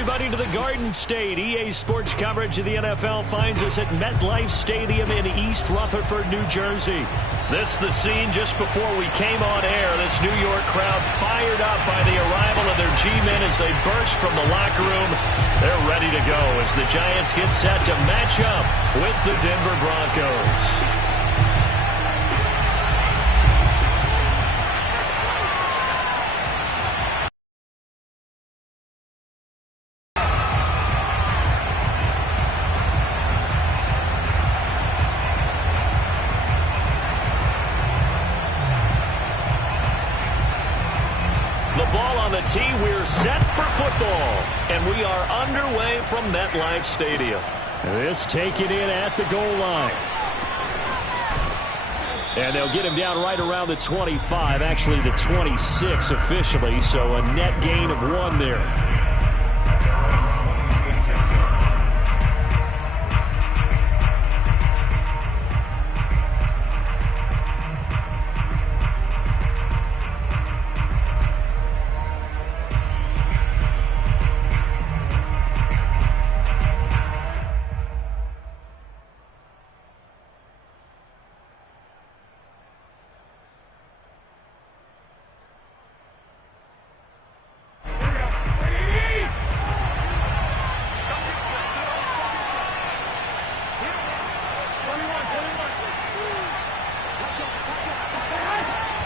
everybody to the Garden State. EA Sports coverage of the NFL finds us at MetLife Stadium in East Rutherford, New Jersey. This the scene just before we came on air. This New York crowd fired up by the arrival of their G-men as they burst from the locker room. They're ready to go as the Giants get set to match up with the Denver Broncos. Tee, we're set for football, and we are underway from MetLife Stadium. This taken in at the goal line. And they'll get him down right around the 25, actually the 26 officially, so a net gain of 1 there.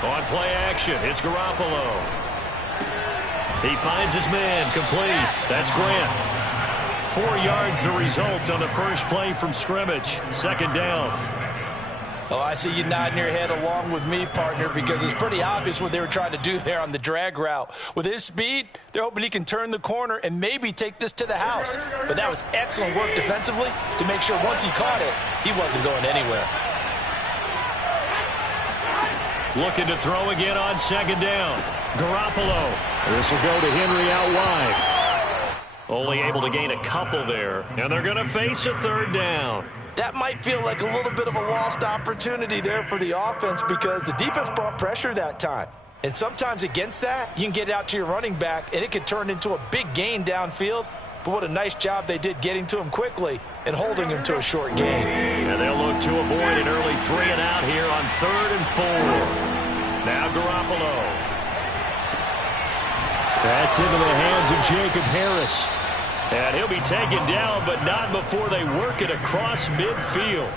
On play action, it's Garoppolo. He finds his man, complete. That's Grant. 4 yards the result on the first play from scrimmage. Second down. Oh, I see you nodding your head along with me, partner, because it's pretty obvious what they were trying to do there on the drag route. With his speed, they're hoping he can turn the corner and maybe take this to the house. But that was excellent work defensively to make sure once he caught it, he wasn't going anywhere. Looking to throw again on second down. Garoppolo. This will go to Henry out wide. Only able to gain a couple there. And they're going to face a third down. That might feel like a little bit of a lost opportunity there for the offense because the defense brought pressure that time. And sometimes against that, you can get out to your running back, and it could turn into a big gain downfield. But what a nice job they did getting to him quickly and holding him to a short gain. And they'll look to avoid an early 3 and out here on 3rd and 4. Now Garoppolo. That's into the hands of Jacob Harris. And he'll be taken down, but not before they work it across midfield.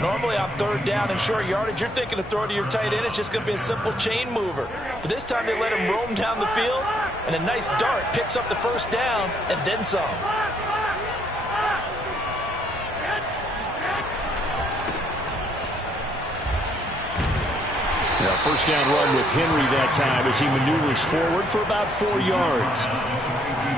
Normally on 3rd down and short yardage, you're thinking of throwing to your tight end. It's just going to be a simple chain mover. But this time they let him roam down the field, and a nice dart picks up the first down and then some. Now, first down run with Henry that time as he maneuvers forward for about 4 yards.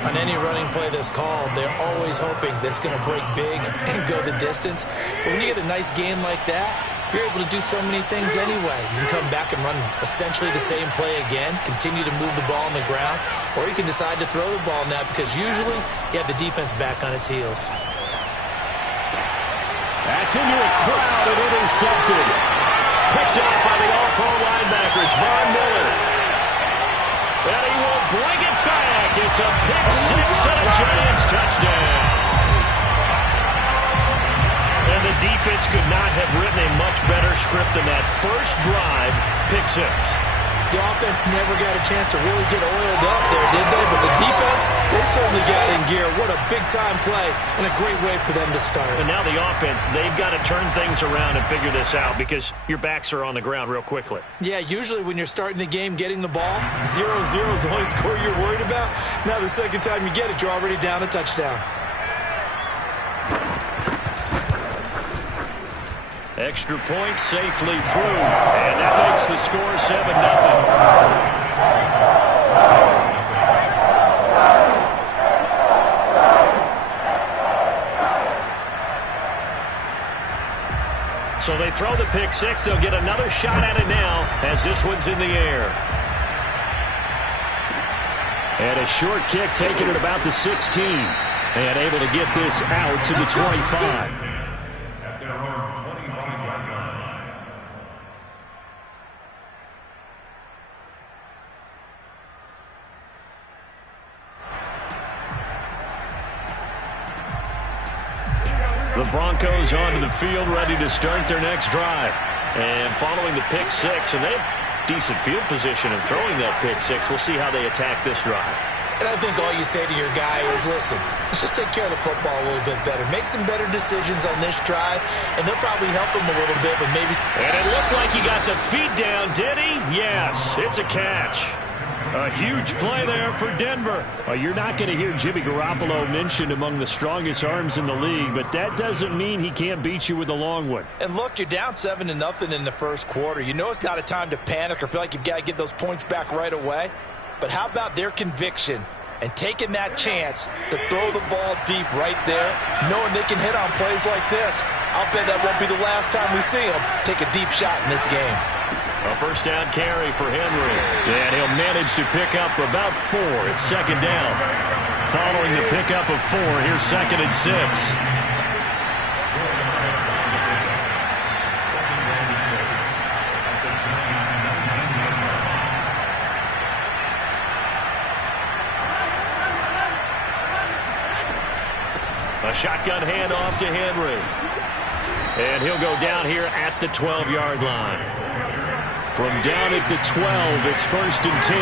On any running play that's called, they're always hoping that it's going to break big and go the distance. But when you get a nice game like that, you're able to do so many things anyway. You can come back and run essentially the same play again, continue to move the ball on the ground, or you can decide to throw the ball now because usually you have the defense back on its heels. That's into a crowd and intercepted. Picked off by the All-Pro linebacker. It's Von Miller. And he will bring it back. It's a pick six and a Giants touchdown. And the defense could not have written a much better script than that first drive, pick six. The offense never got a chance to really get oiled up there, did they? But the defense, they certainly got in gear. What a big-time play and a great way for them to start. And now the offense, they've got to turn things around and figure this out because your backs are on the ground real quickly. Yeah, usually when you're starting the game getting the ball, 0-0 is the only score you're worried about. Now the second time you get it, you're already down a touchdown. Extra point safely through, and that makes the score 7-0. So they throw the pick six. They'll get another shot at it now as this one's in the air. And a short kick taken at about the 16. And able to get this out to the 25. The Broncos onto the field, ready to start their next drive. And following the pick six, and they have decent field position in throwing that pick six. We'll see how they attack this drive. And I think all you say to your guy is, listen, let's just take care of the football a little bit better. Make some better decisions on this drive, and they'll probably help him a little bit, but maybe... And it looked like he got the feet down, did he? Yes, it's a catch. A huge play there for Denver. Well, you're not going to hear Jimmy Garoppolo mentioned among the strongest arms in the league, but that doesn't mean he can't beat you with a long one. And look, you're down 7-0 in the first quarter. You know it's not a time to panic or feel like you've got to get those points back right away. But how about their conviction and taking that chance to throw the ball deep right there, knowing they can hit on plays like this? I'll bet that won't be the last time we see them take a deep shot in this game. A first down carry for Henry. And he'll manage to pick up about 4. It's second down. Following the pickup of 4, here's 2nd and 6. A shotgun handoff to Henry. And he'll go down here at the 12-yard line. From down at the 12, it's 1st and 10.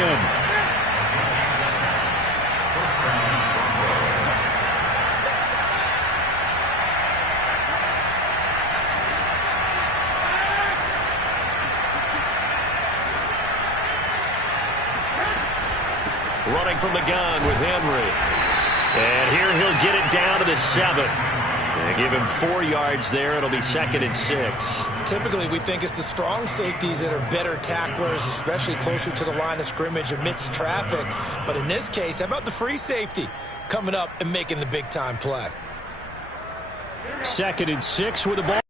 Running from the gun with Henry. And here he'll get it down to the 7. And give him 4 yards there. It'll be 2nd and 6. Typically, we think it's the strong safeties that are better tacklers, especially closer to the line of scrimmage amidst traffic. But in this case, how about the free safety coming up and making the big-time play? 2nd and 6 with the ball.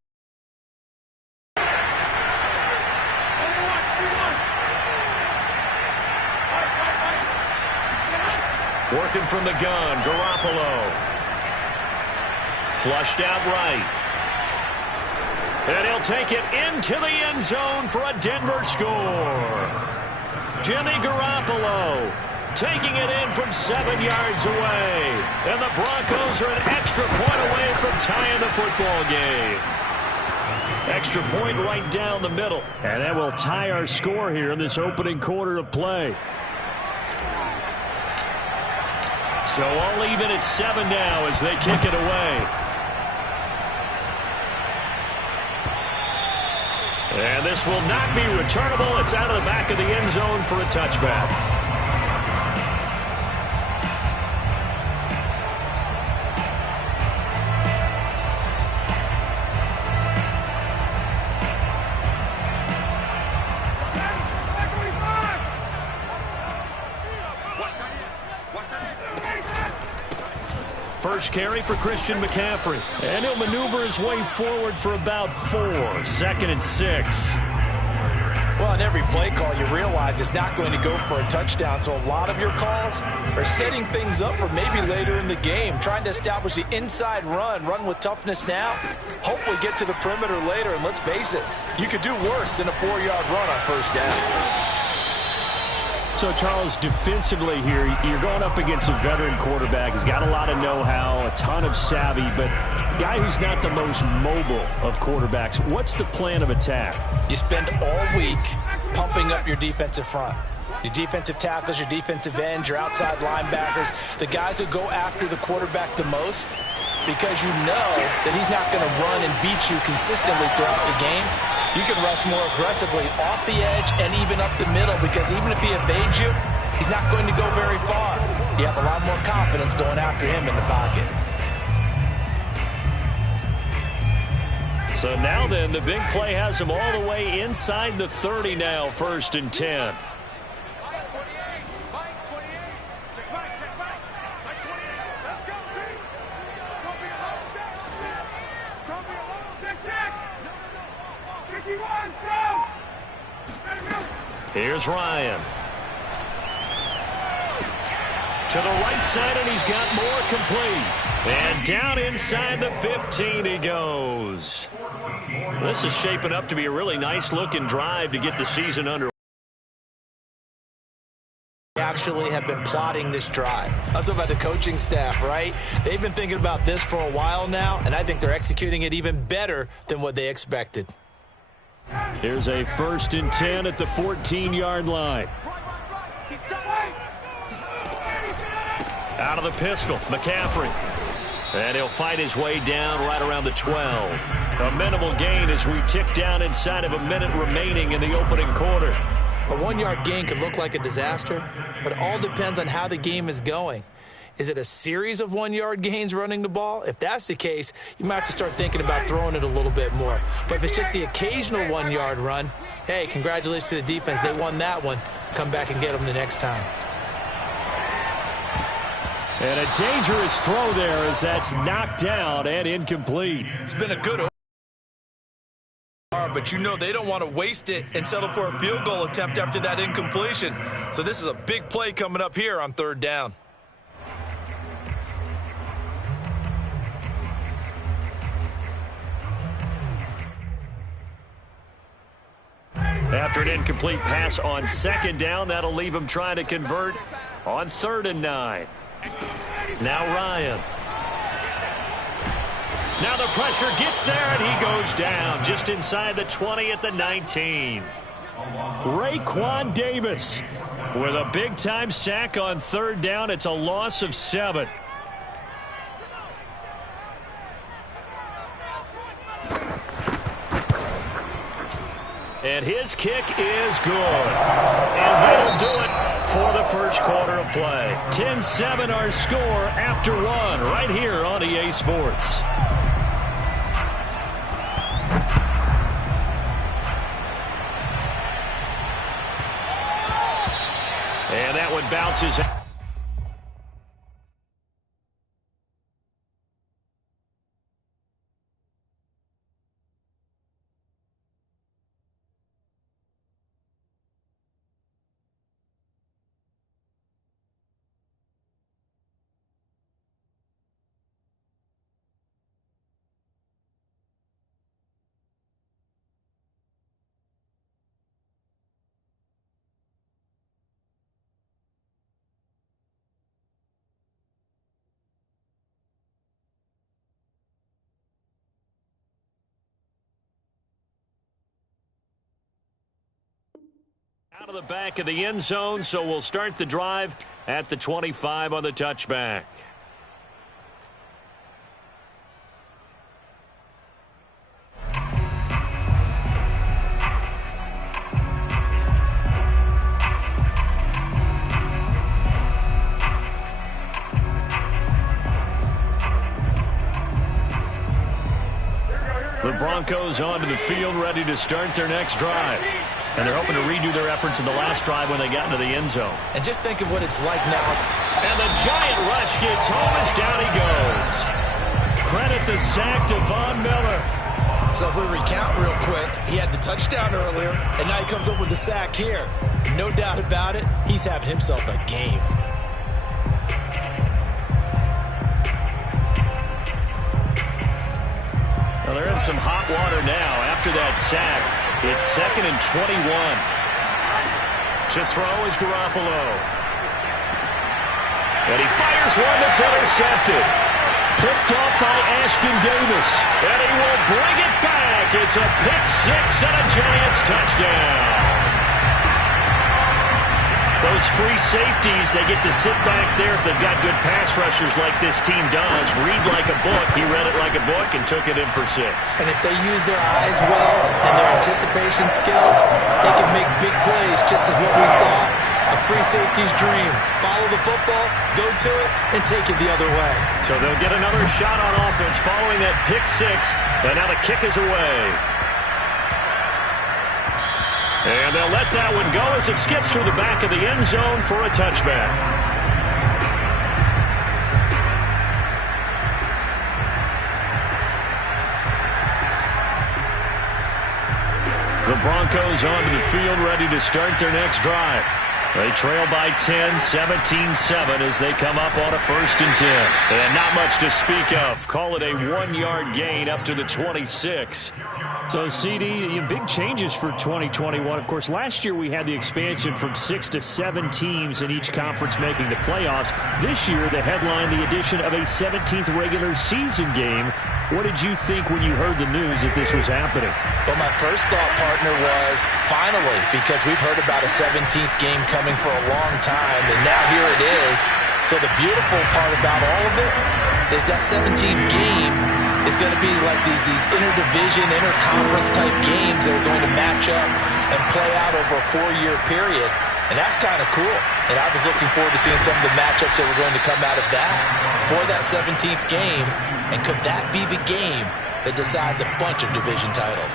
Working from the gun, Garoppolo. Flushed out right. And he'll take it into the end zone for a Denver score. Jimmy Garoppolo taking it in from 7 yards away. And the Broncos are an extra point away from tying the football game. Extra point right down the middle. And that will tie our score here in this opening quarter of play. So all even at 7 now as they kick it away. And this will not be returnable. It's out of the back of the end zone for a touchback. First carry for Christian McCaffrey. And he'll maneuver his way forward for about 4. 2nd and 6. Well, on every play call, you realize it's not going to go for a touchdown. So a lot of your calls are setting things up for maybe later in the game, trying to establish the inside run with toughness now, hopefully get to the perimeter later. And let's face it, you could do worse than a 4-yard run on first down. So, Charles, defensively here, you're going up against a veteran quarterback. He's got a lot of know-how, a ton of savvy, but a guy who's not the most mobile of quarterbacks. What's the plan of attack? You spend all week pumping up your defensive front. Your defensive tackles, your defensive ends, your outside linebackers, the guys who go after the quarterback the most, because you know that he's not going to run and beat you consistently throughout the game. You can rush more aggressively off the edge and even up the middle, because even if he evades you, he's not going to go very far. You have a lot more confidence going after him in the pocket. So now then, the big play has him all the way inside the 30 now, 1st and 10. Here's Ryan. To the right side, and he's got more complete. And down inside the 15 he goes. This is shaping up to be a really nice-looking drive to get the season under. actually have been plotting this drive. I'm talking about the coaching staff, right? They've been thinking about this for a while now, and I think they're executing it even better than what they expected. Here's a 1st and 10 at the 14-yard line. Out of the pistol, McCaffrey. And he'll fight his way down right around the 12. A minimal gain as we tick down inside of a minute remaining in the opening quarter. A 1-yard gain could look like a disaster, but it all depends on how the game is going. Is it a series of 1-yard gains running the ball? If that's the case, you might have to start thinking about throwing it a little bit more. But if it's just the occasional 1-yard run, hey, congratulations to the defense. They won that one. Come back and get them the next time. And a dangerous throw there as that's knocked down and incomplete. It's been a good but you know they don't want to waste it and settle for a field goal attempt after that incompletion. So this is a big play coming up here on 3rd down. After an incomplete pass on 2nd down, that'll leave him trying to convert on 3rd and 9. Now Ryan. Now the pressure gets there, and he goes down just inside the 20 at the 19. Raekwon Davis with a big-time sack on 3rd down. It's a loss of 7. And his kick is good. And that'll do it for the first quarter of play. 10-7 our score after 1 right here on EA Sports. And that one bounces. Out of the back of the end zone, so we'll start the drive at the 25 on the touchback. The Broncos onto the field, ready to start their next drive. And they're hoping to redo their efforts in the last drive when they got into the end zone. And just think of what it's like now. And the giant rush gets home as down he goes. Credit the sack to Von Miller. So if we recount real quick, he had the touchdown earlier, and now he comes up with the sack here. No doubt about it, he's having himself a game. Well, they're in some hot water now after that sack. It's 2nd and 21. To throw is Garoppolo. And he fires one that's intercepted. Picked off by Ashton Davis. And he will bring it back. It's a pick 6 and a Giants touchdown. Those free safeties, they get to sit back there if they've got good pass rushers like this team does. Read like a book. He read it like a book and took it in for 6. And if they use their eyes well and their anticipation skills, they can make big plays, just as what we saw. A free safety's dream. Follow the football, go to it, and take it the other way. So they'll get another shot on offense following that pick 6. And now the kick is away. And they'll let that one go as it skips through the back of the end zone for a touchback. The Broncos onto the field ready to start their next drive. They trail by 10, 17-7 as they come up on a 1st and 10. And not much to speak of. Call it a 1-yard gain up to the 26. So, CD, big changes for 2021. Of course, last year we had the expansion from 6 to 7 teams in each conference making the playoffs. This year, the headline, the addition of a 17th regular season game. What did you think when you heard the news that this was happening? Well, my first thought, partner, was finally, because we've heard about a 17th game coming for a long time, and now here it is. So the beautiful part about all of it is that 17th game is going to be like these interdivision, interconference type games that are going to match up and play out over a 4-year period. And that's kind of cool. And I was looking forward to seeing some of the matchups that were going to come out of that for that 17th game. And could that be the game that decides a bunch of division titles?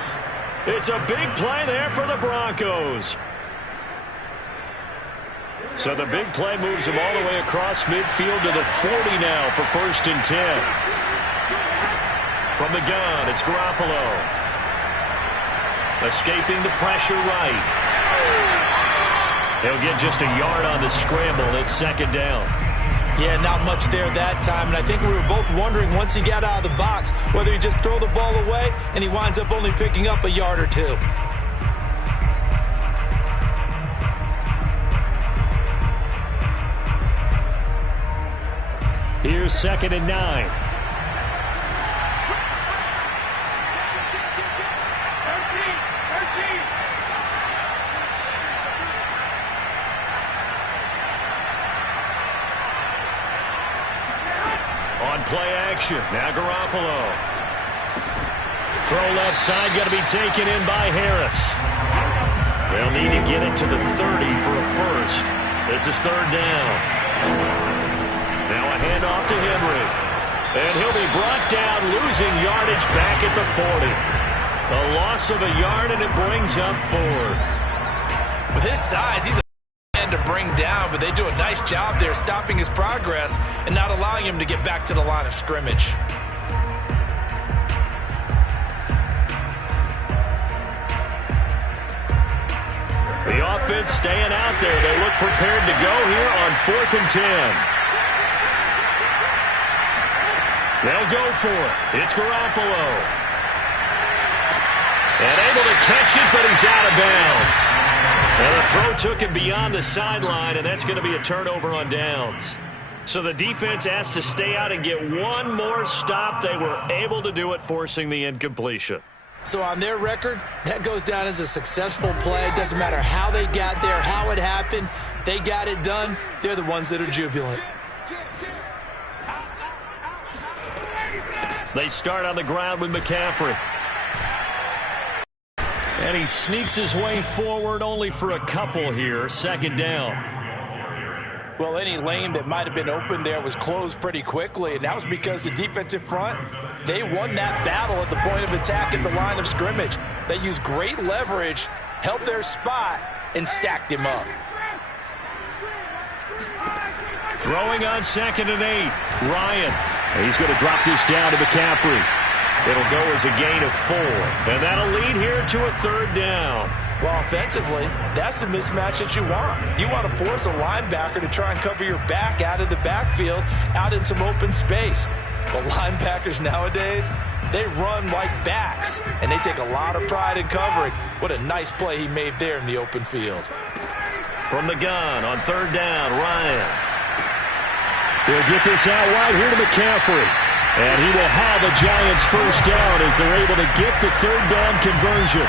It's a big play there for the Broncos. So the big play moves them all the way across midfield to the 40 now for 1st and 10. From the gun, it's Garoppolo. Escaping the pressure right. He'll get just a yard on the scramble. It's 2nd down. Yeah, not much there that time. And I think we were both wondering once he got out of the box whether he just throw the ball away and he winds up only picking up a yard or two. Here's 2nd and 9. On play action, now Garoppolo. Throw left side, going to be taken in by Harris. They'll need to get it to the 30 for a first. This is 3rd down. Now a handoff to Henry. And he'll be brought down, losing yardage back at the 40. A loss of a yard, and it brings up 4th. With his size, he's a man to bring down, but they do a nice job there stopping his progress and not allowing him to get back to the line of scrimmage. The offense staying out there. They look prepared to go here on 4th and 10. They'll go for it. It's Garoppolo. And able to catch it, but he's out of bounds. And the throw took him beyond the sideline, and that's going to be a turnover on downs. So the defense has to stay out and get one more stop. They were able to do it, forcing the incompletion. So on their record, that goes down as a successful play. Doesn't matter how they got there, how it happened. They got it done. They're the ones that are jubilant. They start on the ground with McCaffrey. And he sneaks his way forward only for a couple here. 2nd down. Well, any lane that might have been open there was closed pretty quickly, and that was because the defensive front, they won that battle at the point of attack at the line of scrimmage. They used great leverage, held their spot, and stacked him up. Throwing on 2nd and 8. Ryan. He's going to drop this down to McCaffrey. It'll go as a gain of 4. And that'll lead here to a 3rd down. Well, offensively, that's the mismatch that you want. You want to force a linebacker to try and cover your back out of the backfield, out in some open space. But linebackers nowadays, they run like backs, and they take a lot of pride in covering. What a nice play he made there in the open field. From the gun on 3rd down, Ryan. He'll get this out wide here to McCaffrey. And he will have the Giants' 1st down as they're able to get the 3rd down conversion.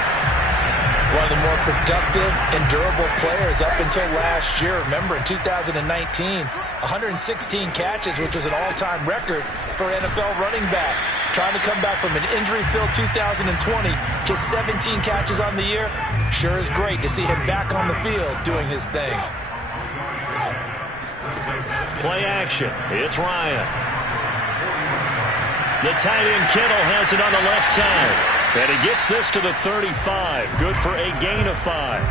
One of the more productive and durable players up until last year. Remember, in 2019, 116 catches, which was an all-time record for NFL running backs. Trying to come back from an injury-filled 2020, just 17 catches on the year. Sure is great to see him back on the field doing his thing. Play action. It's Ryan. The tight end Kittle has it on the left side. And he gets this to the 35. Good for a gain of 5.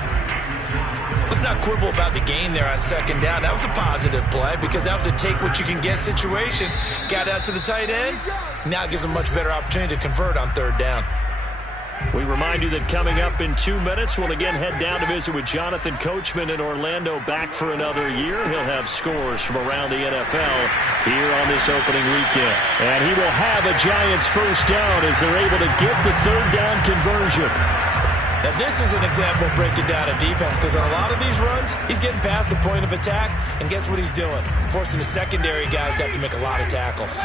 Let's not quibble about the gain there on 2nd down. That was a positive play because that was a take-what-you-can-get situation. Got out to the tight end. Now it gives him a much better opportunity to convert on 3rd down. We remind you that coming up in 2 minutes, we'll again head down to visit with Jonathan Coachman in Orlando, back for another year. He'll have scores from around the NFL here on this opening weekend. And he will have a Giants first down as they're able to get the third down conversion. Now, this is an example of breaking down a defense, because on a lot of these runs, he's getting past the point of attack, and guess what he's doing? Forcing the secondary guys to have to make a lot of tackles.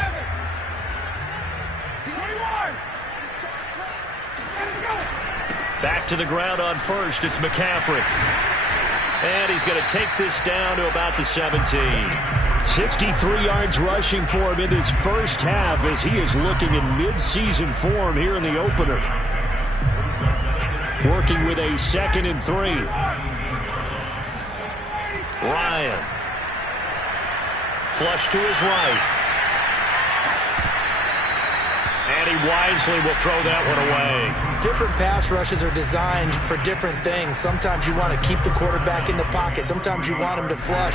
Back to the ground on first, it's McCaffrey. And he's going to take this down to about the 17. 63 yards rushing for him in his first half as he is looking in mid-season form here in the opener. Working with a 2nd and 3. Ryan. Flush to his right. And he wisely will throw that one away. Different pass rushes are designed for different things. Sometimes you want to keep the quarterback in the pocket. Sometimes you want him to flush.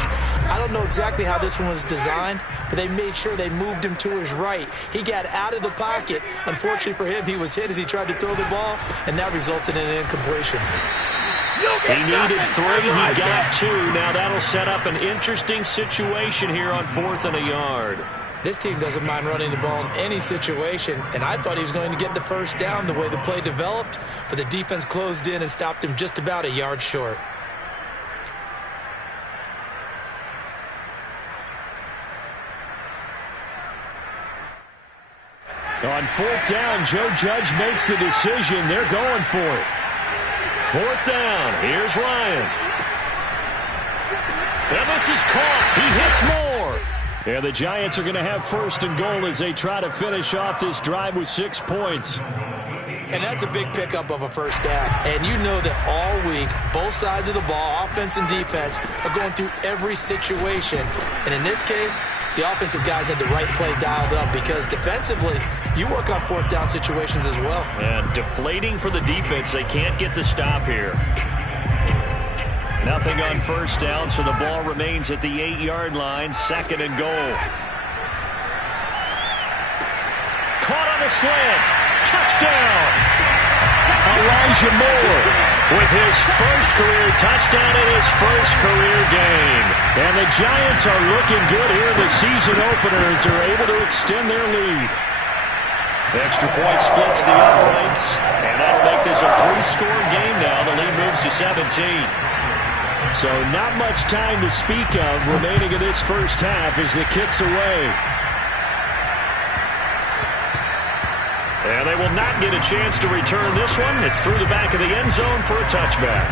I don't know exactly how this one was designed, but they made sure they moved him to his right. He got out of the pocket. Unfortunately for him, he was hit as he tried to throw the ball, and that resulted in an incompletion. He needed 3. He got 2. Now that'll set up an interesting situation here on 4th and a yard. This team doesn't mind running the ball in any situation, and I thought he was going to get the first down the way the play developed, but the defense closed in and stopped him just about a yard short. On 4th down, Joe Judge makes the decision. They're going for it. 4th down. Here's Ryan. And this is caught. He hits more. And the Giants are going to have 1st and goal as they try to finish off this drive with 6 points. And that's a big pickup of a first down. And you know that all week, both sides of the ball, offense and defense, are going through every situation. And in this case, the offensive guys had the right play dialed up, because defensively, you work on 4th down situations as well. And deflating for the defense. They can't get the stop here. Nothing on 1st down, so the ball remains at the 8-yard line. 2nd and goal. Caught on the slant. Touchdown! Elijah Moore with his first career touchdown in his first career game. And the Giants are looking good here in the season opener as they're able to extend their lead. Extra point splits the uprights, and that'll make this a 3-score game now. The lead moves to 17. So not much time to speak of remaining in this first half as the kick's away. And they will not get a chance to return this one. It's through the back of the end zone for a touchback.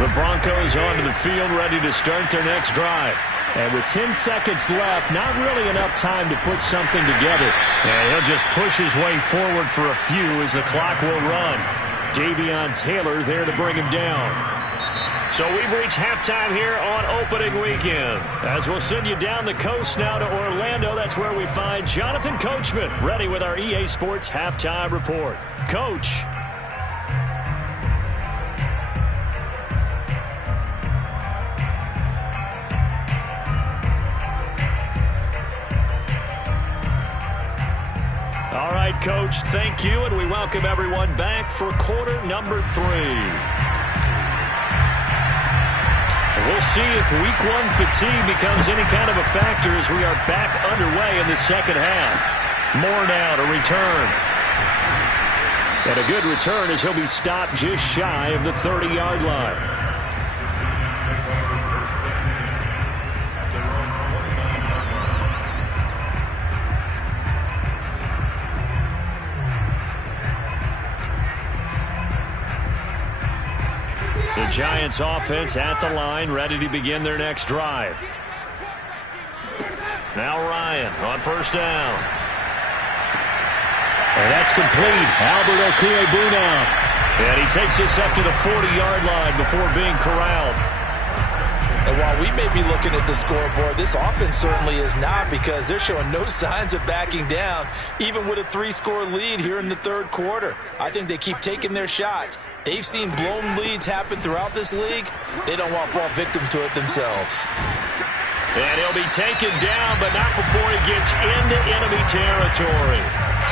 The Broncos onto the field, ready to start their next drive. And with 10 seconds left, not really enough time to put something together. And he'll just push his way forward for a few as the clock will run. Davion Taylor there to bring him down. So we've reached halftime here on opening weekend. As we'll send you down the coast now to Orlando, that's where we find Jonathan Coachman, ready with our EA Sports halftime report. Coach. All right, Coach, thank you, and we welcome everyone back for quarter number 3. We'll see if week 1 fatigue becomes any kind of a factor as we are back underway in the second half. Moore now to return. And a good return as he'll be stopped just shy of the 30-yard line. The Giants offense at the line, ready to begin their next drive. Now Ryan on first down. And that's complete. Albert Okwuegbunam now. And he takes this up to the 40-yard line before being corralled. And while we may be looking at the scoreboard, this offense certainly is not, because they're showing no signs of backing down, even with a 3-score lead here in the third quarter. I think they keep taking their shots. They've seen blown leads happen throughout this league. They don't want to fall victim to it themselves. And he'll be taken down, but not before he gets into enemy territory.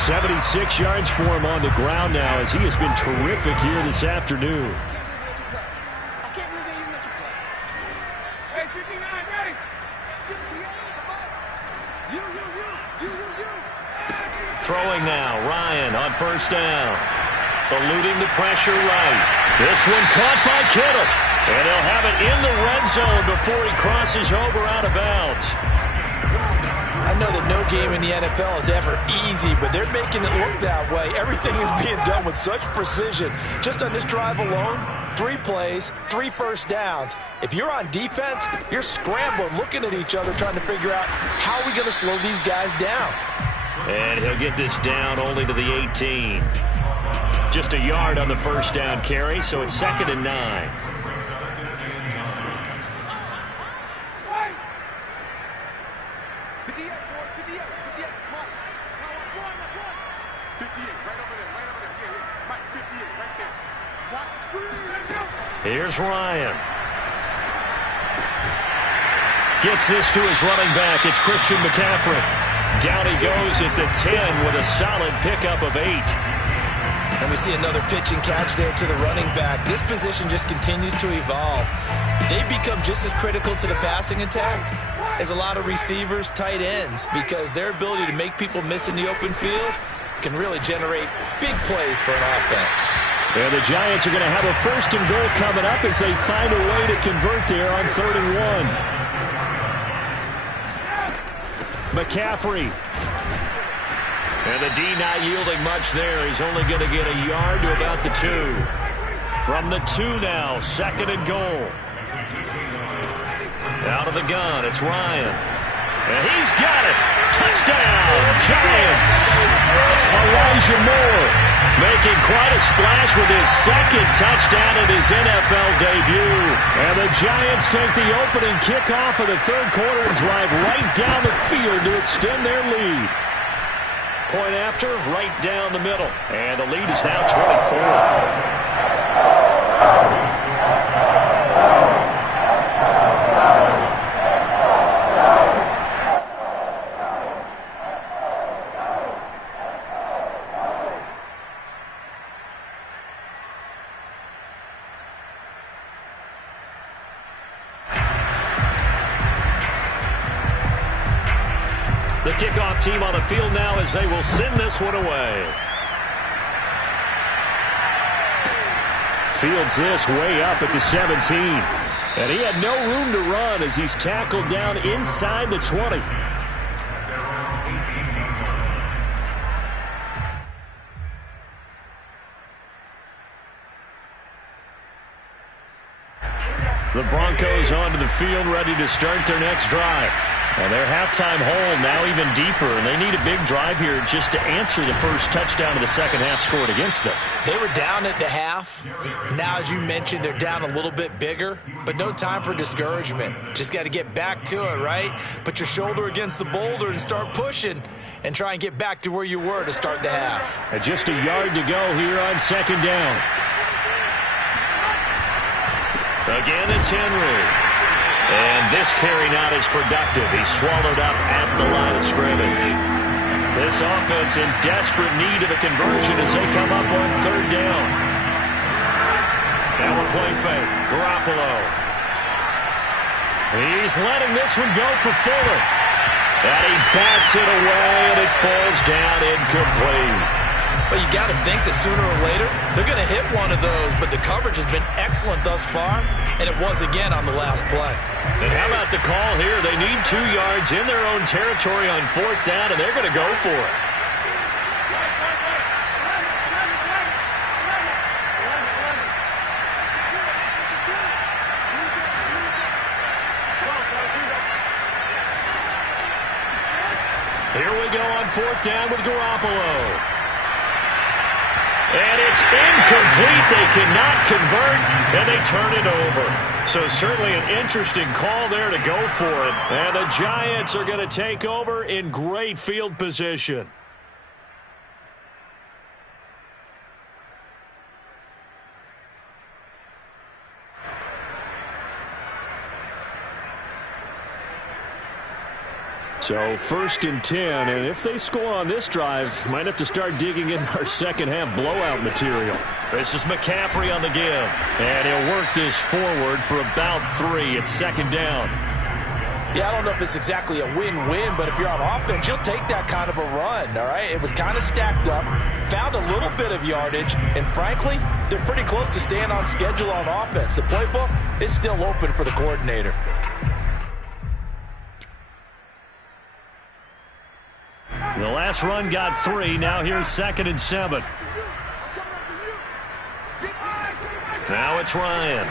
76 yards for him on the ground now, as he has been terrific here this afternoon. Throwing now, Ryan on first down. Eluding the pressure right. This one caught by Kittle. And he'll have it in the red zone before he crosses over out of bounds. I know that no game in the NFL is ever easy, but they're making it look that way. Everything is being done with such precision. Just on this drive alone, 3 plays, 3 first downs. If you're on defense, you're scrambling, looking at each other, trying to figure out how are we going to slow these guys down. And he'll get this down only to the 18. Just a yard on the first down carry, so it's 2nd and 9. Here's Ryan. Gets this to his running back. It's Christian McCaffrey. Down he goes at the 10 with a solid pickup of 8. And we see another pitch and catch there to the running back. This position just continues to evolve. They become just as critical to the passing attack as a lot of receivers, tight ends, because their ability to make people miss in the open field can really generate big plays for an offense. And the Giants are going to have a 1st and goal coming up as they find a way to convert there on 3rd and 1. McCaffrey. And the D not yielding much there. He's only going to get a yard to about the 2. From the 2 now, 2nd and goal. Out of the gun, it's Ryan. And he's got it. Touchdown, Giants. Elijah Moore making quite a splash with his 2nd touchdown in his NFL debut. And the Giants take the opening kickoff of the 3rd quarter and drive right down the field to extend their lead. Point after, right down the middle. And the lead is now 24. The kickoff team on the field now as they will send this one away. Fields this way up at the 17. And he had no room to run as he's tackled down inside the 20. The Broncos onto the field, ready to start their next drive. And their halftime hole now even deeper, and they need a big drive here just to answer the first touchdown of the second half scored against them. They were down at the half. Now, as you mentioned, they're down a little bit bigger, but no time for discouragement. Just got to get back to it, right? Put your shoulder against the boulder and start pushing and try and get back to where you were to start the half. And just a yard to go here on second down. Again, it's Henry. And this carry not as productive. He's swallowed up at the line of scrimmage. This offense in desperate need of a conversion as they come up on third down. Now we're playing fake. Garoppolo. He's letting this one go for Fuller. And he bats it away, and it falls down incomplete. But you got to think that sooner or later, they're going to hit one of those, but the coverage has been excellent thus far, and it was again on the last play. And how about the call here? They need 2 yards in their own territory on fourth down, and they're going to go for it. Here we go on fourth down with Garoppolo. And it's incomplete. They cannot convert, and they turn it over. So certainly an interesting call there to go for it. And the Giants are going to take over in great field position. So 1st and 10, and if they score on this drive, might have to start digging in our second half blowout material. This is McCaffrey on the give, and he'll work this forward for about 3. It's 2nd down. Yeah, I don't know if it's exactly a win-win, but if you're on offense, you'll take that kind of a run, all right? It was kind of stacked up, found a little bit of yardage, and frankly, they're pretty close to staying on schedule on offense. The playbook is still open for the coordinator. The last run got 3. Now here's 2nd and 7. Now it's Ryan.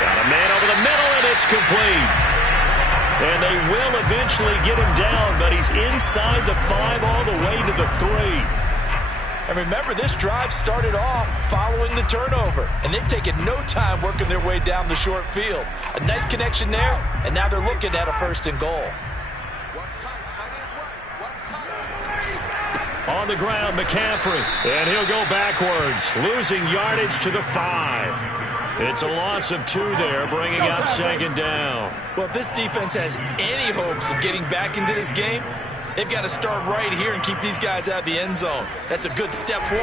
Got a man over the middle, and it's complete. And they will eventually get him down, but he's inside the 5 all the way to the 3. And remember, this drive started off following the turnover, and they've taken no time working their way down the short field. A nice connection there, and now they're looking at a 1st and goal. On the ground, McCaffrey, and he'll go backwards, losing yardage to the 5. It's a loss of 2 there, bringing up 2nd down. Well, if this defense has any hopes of getting back into this game, they've got to start right here and keep these guys out of the end zone. That's a good step 1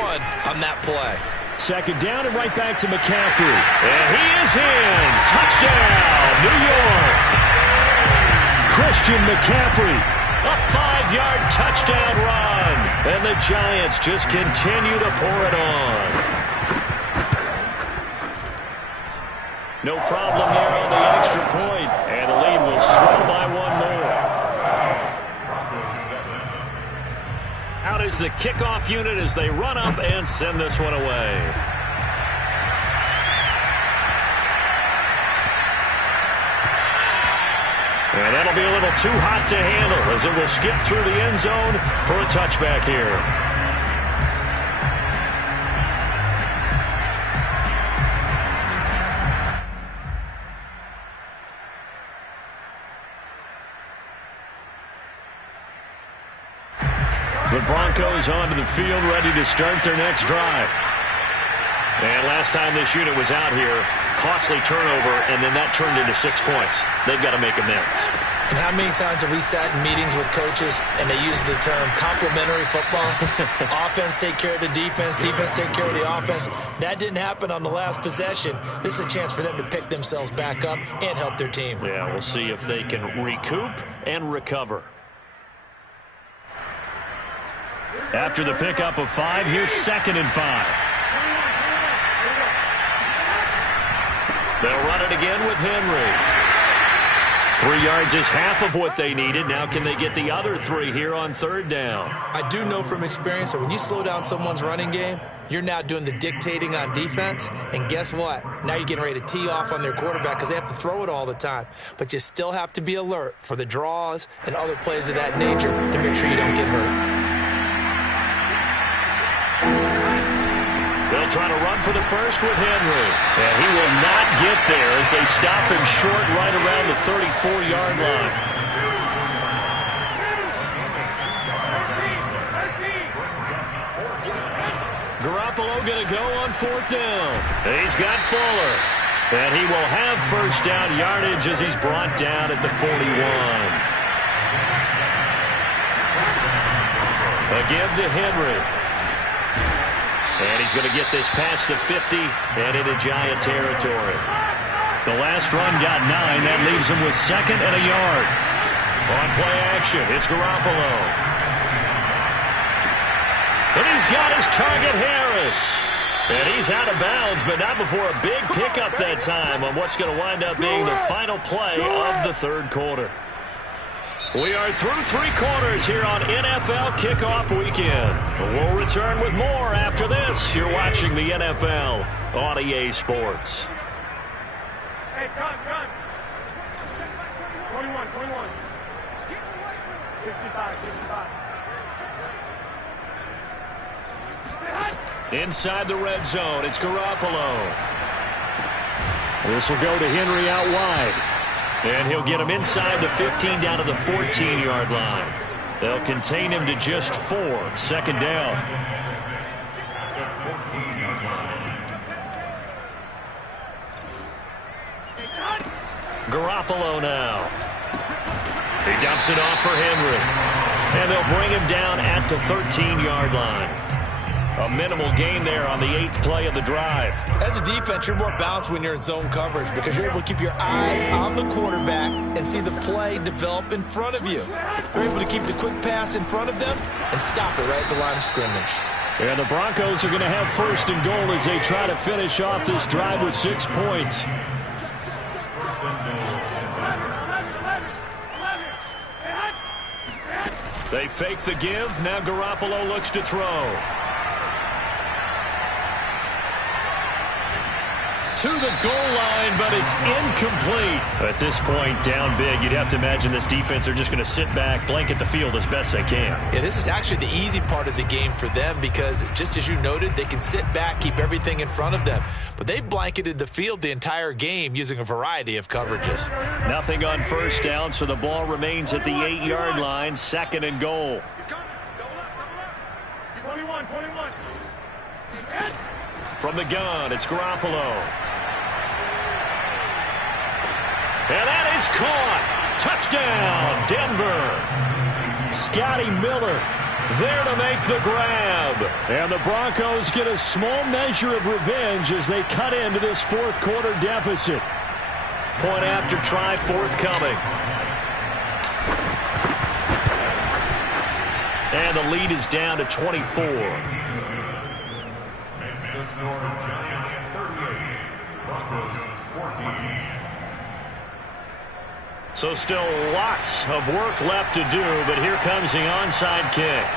on that play. 2nd down and right back to McCaffrey. And he is in. Touchdown, New York. Christian McCaffrey. A 5-yard touchdown run. And the Giants just continue to pour it on. No problem there on the extra point. And the lead will swell by 1 more. Out is the kickoff unit as they run up and send this one away. And that'll be a little too hot to handle as it will skip through the end zone for a touchback here. The Broncos onto the field, ready to start their next drive. And last time this unit was out here, costly turnover, and then that turned into 6 points. They've got to make amends. And how many times have we sat in meetings with coaches and they use the term complementary football? Offense take care of the defense, defense take care of the offense. That didn't happen on the last possession. This is a chance for them to pick themselves back up and help their team. Yeah, we'll see if they can recoup and recover. After the pickup of 5, here's 2nd and 5. They'll run it again with Henry. 3 yards is half of what they needed. Now can they get the other 3 here on 3rd down? I do know from experience that when you slow down someone's running game, you're now doing the dictating on defense. And guess what? Now you're getting ready to tee off on their quarterback because they have to throw it all the time. But you still have to be alert for the draws and other plays of that nature to make sure you don't get hurt. They'll try to run for the first with Henry. And he will not get there as they stop him short right around the 34-yard line. Garoppolo going to go on 4th down. He's got Fuller. And he will have 1st down yardage as he's brought down at the 41. A give to Henry. And he's going to get this past the 50 and into Giant territory. The last run got 9. That leaves him with 2nd and a yard. On play action, it's Garoppolo. And he's got his target, Harris. And he's out of bounds, but not before a big pickup that time on what's going to wind up being the final play of the 3rd quarter. We are through 3 quarters here on NFL Kickoff Weekend. We'll return with more after this. You're watching the NFL on EA Sports. Hey, gun. 21. 65. Inside the red zone, it's Garoppolo. This will go to Henry out wide. And he'll get him inside the 15 down to the 14-yard line. They'll contain him to just 4. Second down. Garoppolo now. He dumps it off for Henry. And they'll bring him down at the 13-yard line. A minimal gain there on the 8th play of the drive. As a defense, you're more balanced when you're in zone coverage because you're able to keep your eyes on the quarterback and see the play develop in front of you. You're able to keep the quick pass in front of them and stop it right at the line of scrimmage. And the Broncos are going to have first and goal as they try to finish off this drive with 6 points. They fake the give. Now Garoppolo looks to throw. To the goal line, but it's incomplete. At this point, down big, you'd have to imagine this defense are just going to sit back, blanket the field as best they can. Yeah, this is actually the easy part of the game for them because, just as you noted, they can sit back, keep everything in front of them. But they've blanketed the field the entire game using a variety of coverages. Nothing on first down, so the ball remains at the 8-yard line, second and goal. He's coming. Double up. 21. From the gun, it's Garoppolo. And that is caught. Touchdown, Denver. Scotty Miller there to make the grab. And the Broncos get a small measure of revenge as they cut into this fourth quarter deficit. Point after try forthcoming. And the lead is down to 24. Makes the score Giants 38, Broncos 14. So still lots of work left to do, but here comes the onside kick.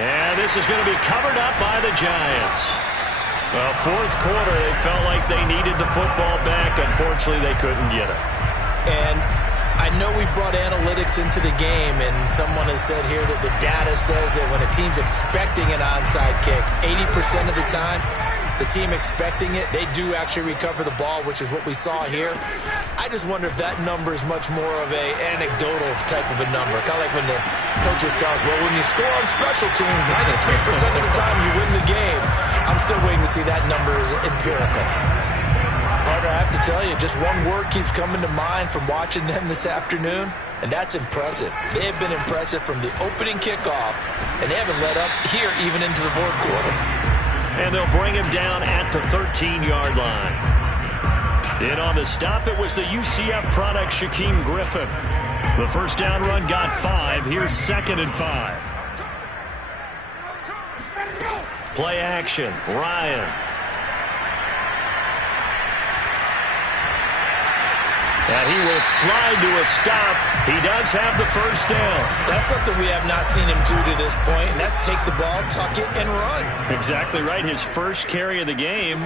And this is going to be covered up by the Giants. Well, fourth quarter, they felt like they needed the football back. Unfortunately, they couldn't get it. And I know we brought analytics into the game, and someone has said here that the data says that when a team's expecting an onside kick, 80% of the time, the team expecting it, they do actually recover the ball, which is what we saw here. I just wonder if that number is much more of a anecdotal type of a number. Kind of like when the coaches tell us, well, when you score on special teams, 93% of the time you win the game. I'm still waiting to see that number is empirical. Carter, I have to tell you, just one word keeps coming to mind from watching them this afternoon, and that's impressive. They have been impressive from the opening kickoff, and they haven't let up here even into the fourth quarter. And they'll bring him down at the 13-yard line. In on the stop, it was the UCF product, Shaquem Griffin. The first down run got 5. Here's 2nd and 5. Play action, Ryan. And he will slide to a stop. He does have the first down. That's something we have not seen him do to this point, and that's take the ball, tuck it, and run. Exactly right. His first carry of the game.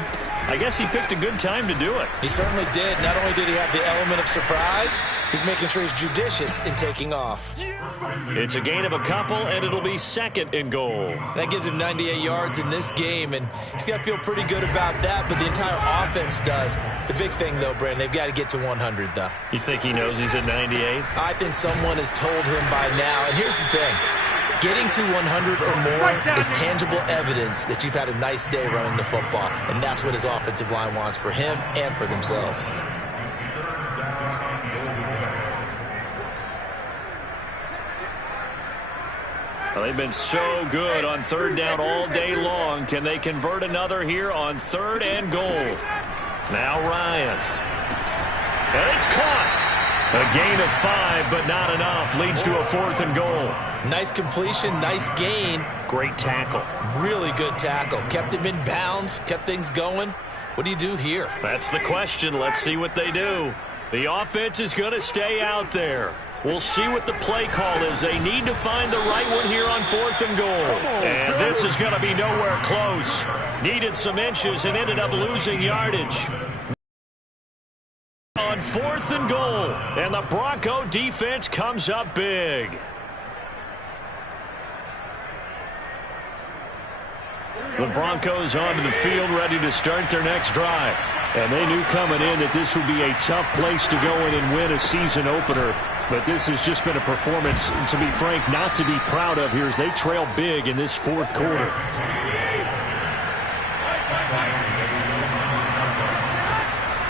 I guess he picked a good time to do it. He certainly did. Not only did he have the element of surprise, he's making sure he's judicious in taking off. It's a gain of a couple, and it'll be 2nd and goal. That gives him 98 yards in this game, and he's got to feel pretty good about that, but the entire offense does. The big thing, though, Brandon, they've got to get to 100, though. You think he knows he's at 98? I think someone has told him by now, and here's the thing. Getting to 100 or more is tangible evidence that you've had a nice day running the football, and that's what his offensive line wants for him and for themselves. Well, they've been so good on third down all day long. Can they convert another here on 3rd and goal? Now Ryan. And it's caught. A gain of 5, but not enough. Leads to a 4th and goal. Nice completion, nice gain. Great tackle. Really good tackle. Kept him in bounds, kept things going. What do you do here? That's the question. Let's see what they do. The offense is going to stay out there. We'll see what the play call is. They need to find the right one here on 4th and goal. And this is going to be nowhere close. Needed some inches and ended up losing yardage. on 4th and goal. And the Bronco defense comes up big. The Broncos onto the field ready to start their next drive. And they knew coming in that this would be a tough place to go in and win a season opener. But this has just been a performance, to be frank, not to be proud of here as they trail big in this 4th quarter.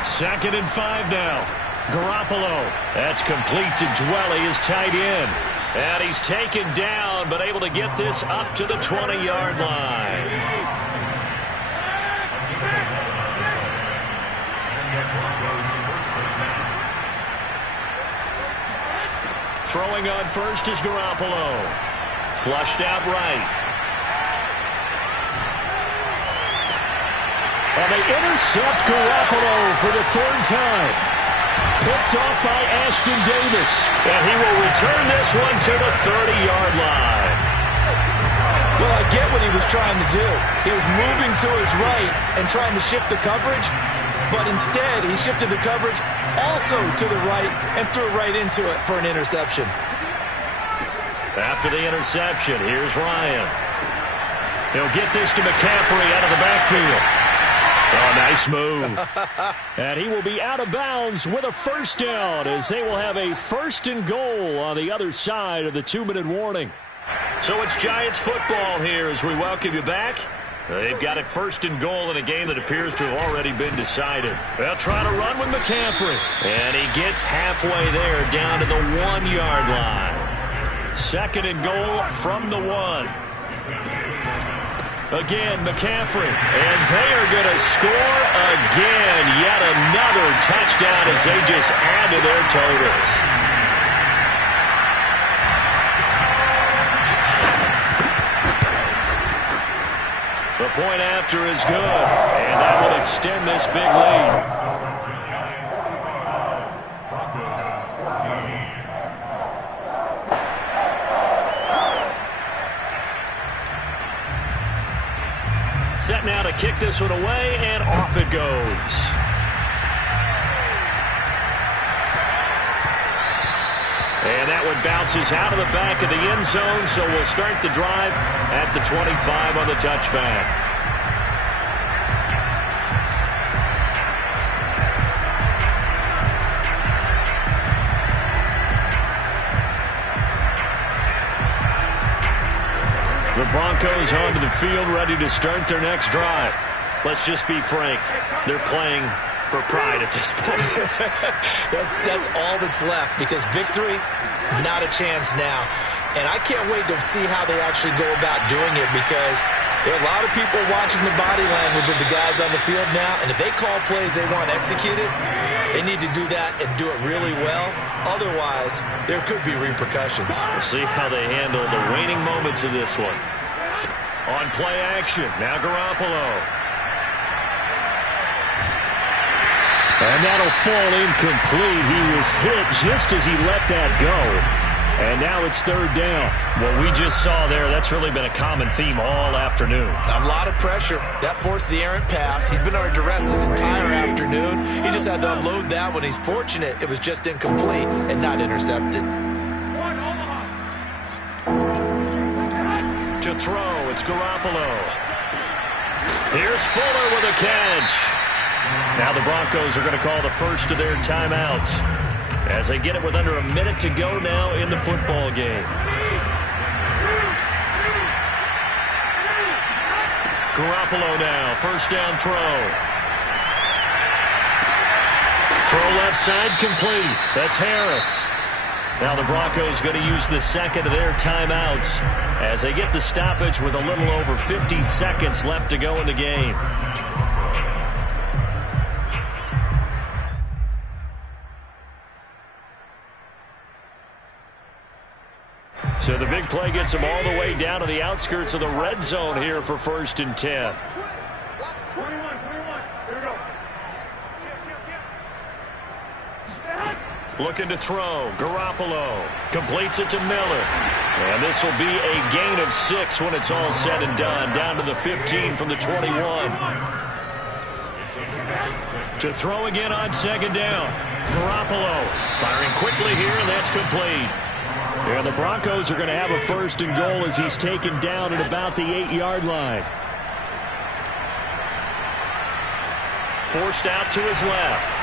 Second and 5 now. Garoppolo. That's complete to Dwelly, his tight end. And he's taken down, but able to get this up to the 20-yard line. Throwing on first is Garoppolo. Flushed out right. And they intercept Garoppolo for the 3rd time. Picked off by Ashton Davis. And he will return this one to the 30-yard line. Well, I get what he was trying to do. He was moving to his right and trying to shift the coverage. But instead, he shifted the coverage also to the right and threw right into it for an interception. After the interception, here's Ryan. He'll get this to McCaffrey out of the backfield. Oh, nice move. And he will be out of bounds with a first down as they will have a 1st and goal on the other side of the 2-minute warning. So it's Giants football here as we welcome you back. They've got it 1st and goal in a game that appears to have already been decided. They'll try to run with McCaffrey. And he gets halfway there down to the 1-yard line. 2nd and goal from the 1. Again, McCaffrey. And they are going to score again. Yet another touchdown as they just add to their totals. The point after is good, and that will extend this big lead. Set now to kick this one away, and off it goes. And that one bounces out of the back of the end zone, so we'll start the drive at the 25 on the touchback. The Broncos onto the field ready to start their next drive. Let's just be frank, they're playing for pride at this point. That's all that's left, because victory, not a chance now. And I can't wait to see how they actually go about doing it, because there are a lot of people watching the body language of the guys on the field now, and if they call plays they want executed, they need to do that and do it really well. Otherwise, there could be repercussions. We'll see how they handle the waning moments of this one. On play action, now Garoppolo. And that'll fall incomplete. He was hit just as he let that go. And now it's 3rd down. What we just saw there, that's really been a common theme all afternoon. A lot of pressure. That forced the errant pass. He's been under duress this entire afternoon. He just had to unload that one. He's fortunate it was just incomplete and not intercepted. To throw, it's Garoppolo. Here's Fuller with a catch. Now the Broncos are going to call the first of their timeouts as they get it with under a minute to go now in the football game. Garoppolo now, first down throw. Throw left side complete. That's Harris. Now the Broncos going to use the second of their timeouts as they get the stoppage with a little over 50 seconds left to go in the game. So the big play gets them all the way down to the outskirts of the red zone here for 1st and 10. 21. Here we go. Looking to throw. Garoppolo completes it to Miller. And this will be a gain of 6 when it's all said and done. Down to the 15 from the 21. To throw again on second down. Garoppolo firing quickly here, and that's complete. And the Broncos are going to have a first and goal as he's taken down at about the 8-yard line. Forced out to his left.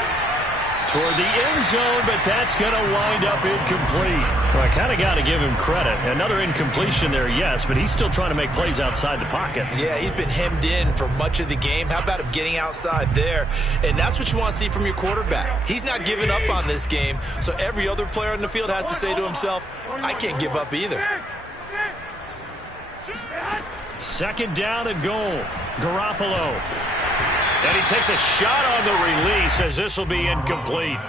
Toward the end zone, but that's going to wind up incomplete. Well, I kind of got to give him credit. Another incompletion there, yes, but he's still trying to make plays outside the pocket. Yeah, he's been hemmed in for much of the game. How about him getting outside there? And that's what you want to see from your quarterback. He's not giving up on this game, so every other player on the field has to say to himself, I can't give up either. Second down and goal. Garoppolo. And he takes a shot on the release as this will be incomplete.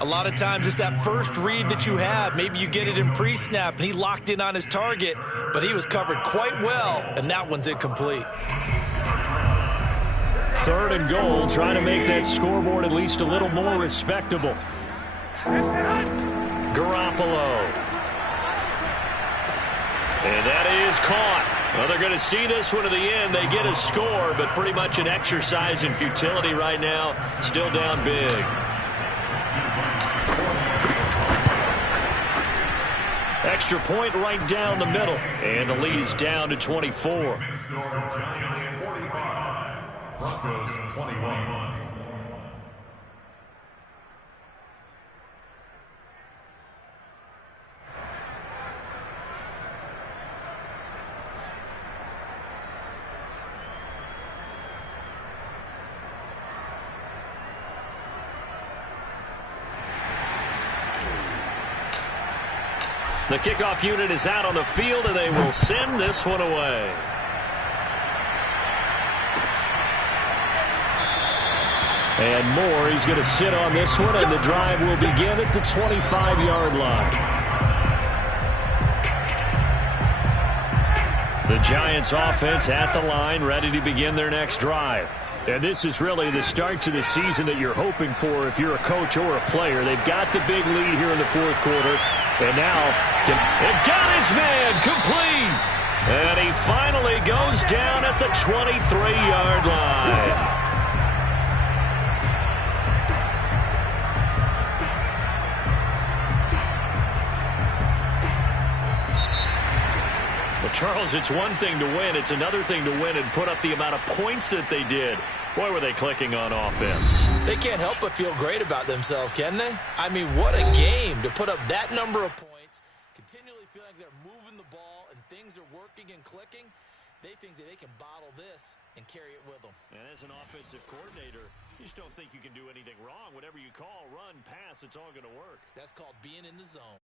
A lot of times it's that first read that you have. Maybe you get it in pre-snap, and he locked in on his target, but he was covered quite well, and that one's incomplete. Third and goal, trying to make that scoreboard at least a little more respectable. Garoppolo. And that is caught. Well, they're going to see this one to the end. They get a score, but pretty much an exercise in futility right now. Still down big. Extra point right down the middle. And the lead is down to 24. Broncos 21. The kickoff unit is out on the field, and they will send this one away. And Moore, he's going to sit on this one, and the drive will begin at the 25-yard line. The Giants offense at the line, ready to begin their next drive. And this is really the start to the season that you're hoping for if you're a coach or a player. They've got the big lead here in the fourth quarter. And now, they've got his man complete. And he finally goes down at the 23-yard line. Well, Charles, it's one thing to win. It's another thing to win and put up the amount of points that they did. Boy, were they clicking on offense. They can't help but feel great about themselves, can they? I mean, what a game to put up that number of points, continually feel like they're moving the ball and things are working and clicking. They think that they can bottle this and carry it with them. And as an offensive coordinator, you just don't think you can do anything wrong. Whatever you call, run, pass, it's all going to work. That's called being in the zone.